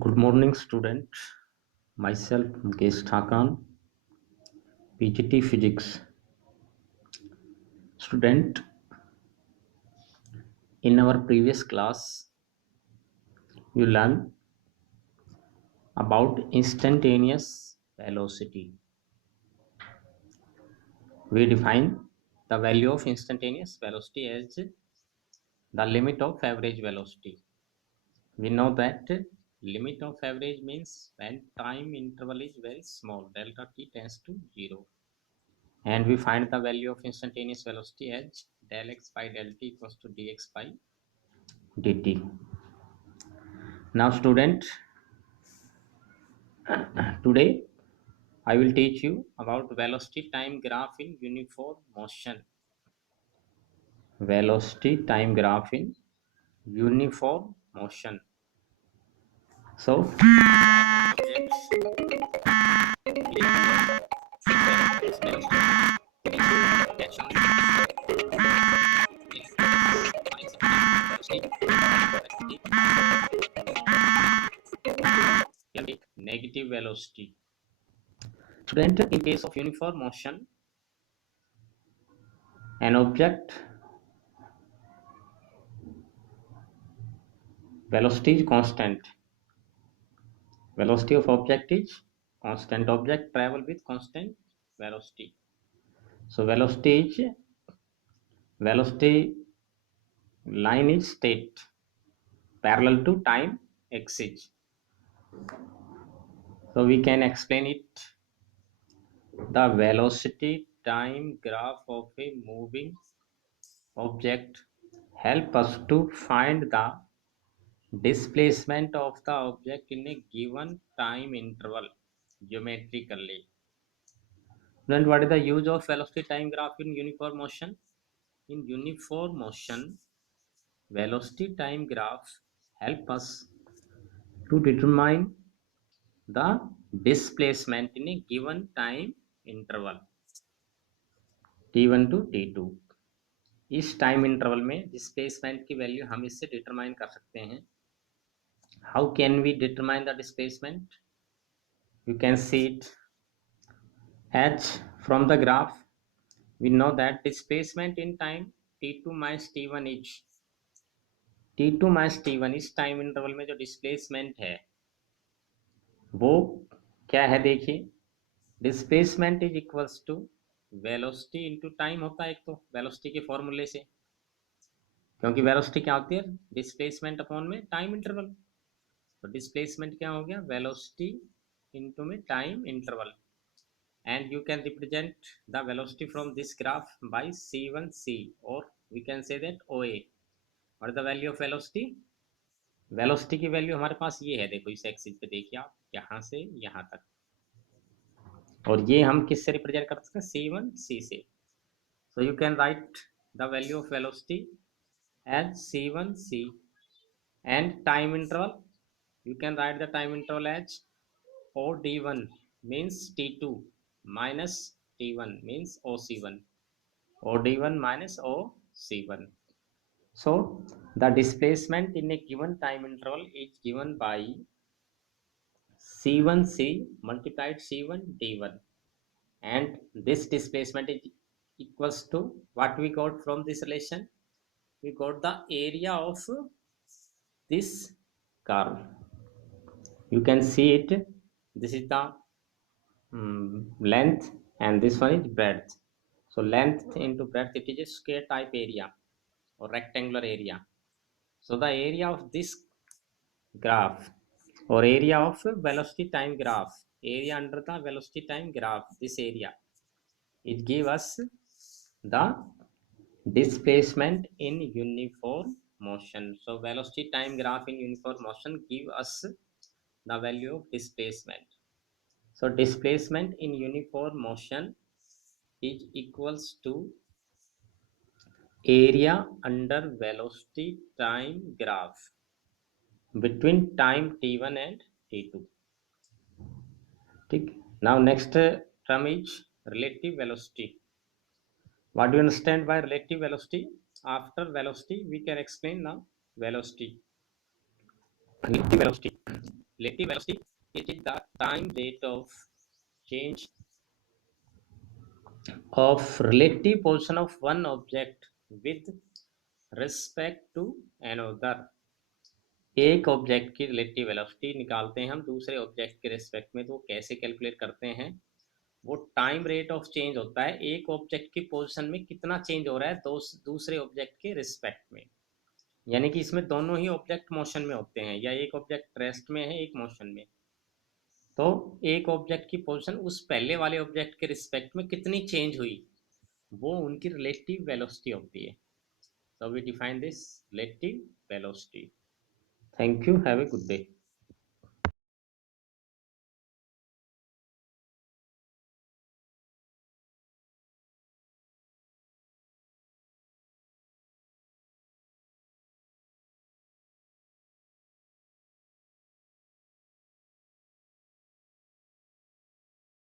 Good morning, student. Myself, Mukesh Thakan, PGT Physics. Student, in our previous class, you learned about instantaneous velocity. We define the value of instantaneous velocity as the limit of average velocity. We know that limit of average means when time interval is very small, delta t tends to 0. And we find the value of instantaneous velocity as del x by del t equals to dx by dt. Now student, today I will teach you about velocity time graph in uniform motion. Velocity time graph in uniform motion. So negative velocity. Student, in case of uniform motion, an object velocity is constant. Velocity of object is constant. Object travel with constant velocity. So velocity line is state parallel to time axis. So we can explain it. The velocity time graph of a moving object help us to find the displacement of the object in a given time interval geometrically. Then what is the use of velocity time graph in uniform motion? In uniform motion, velocity time graphs help us to determine the displacement in a given time interval t1 to t2. इस time interval में displacement की value हम इससे determine कर सकते हैं. How can we determine the displacement? You can see it h from the graph. We know that displacement in time t2 minus t1 is t2 minus t1. इस time interval में जो displacement है वो क्या है? देखिए, displacement is equals to velocity into time होता है. एक तो वेलोसिटी के फॉर्मूले से, क्योंकि वेलोसिटी क्या होती है? डिस्प्लेसमेंट अपॉन में टाइम इंटरवल. तो डिस्प्लेसमेंट क्या हो गया? वेलोसिटी इनटू में time interval. And you can represent the velocity from this graph by c1c, or we can say that oa. What is the value of velocity? Velocity की value हमारे पास ये है. देखो इस एक्सिस पे देखिए आप, यहां से यहां तक, और ये हम किससे रिप्रेजेंट कर सकते हैं? c1c से. So you can write the value of velocity as c1c. And time interval, you can write the time interval as OD1 means T2 minus T1 means OC1. OD1 minus OC1. So the displacement in a given time interval is given by C1C multiplied C1 D1, and this displacement is equals to what we got from this relation? We got the area of this curve. You can see it. This is the length and this one is breadth. So length into breadth, it is a square type area or rectangular area. So the area of this graph, or area of velocity time graph, area under the velocity time graph, this area, it gives us the displacement in uniform motion. So velocity time graph in uniform motion give us the value of displacement. So displacement in uniform motion is equals to area under velocity time graph between time t1 and t2. ठीक. Now next term is relative velocity. What do you understand by relative velocity? After velocity we can explain now velocity. Relative velocity. relative velocity, it is the time rate of change of relative position of one object with respect to another. एक object की relative velocity निकालते हैं हम दूसरे object के respect में, तो कैसे कैलकुलेट करते हैं? वो टाइम रेट ऑफ चेंज होता है, एक ऑब्जेक्ट की पोजीशन में कितना चेंज हो रहा है दूसरे ऑब्जेक्ट के रिस्पेक्ट में। यानी कि इसमें दोनों ही ऑब्जेक्ट मोशन में होते हैं, या एक ऑब्जेक्ट रेस्ट में है, एक मोशन में। तो एक ऑब्जेक्ट की पोजीशन उस पहले वाले ऑब्जेक्ट के रिस्पेक्ट में कितनी चेंज हुई, वो उनकी रिलेटिव वेलोसिटी होती है। So we define this relative velocity. Thank you. Have a good day.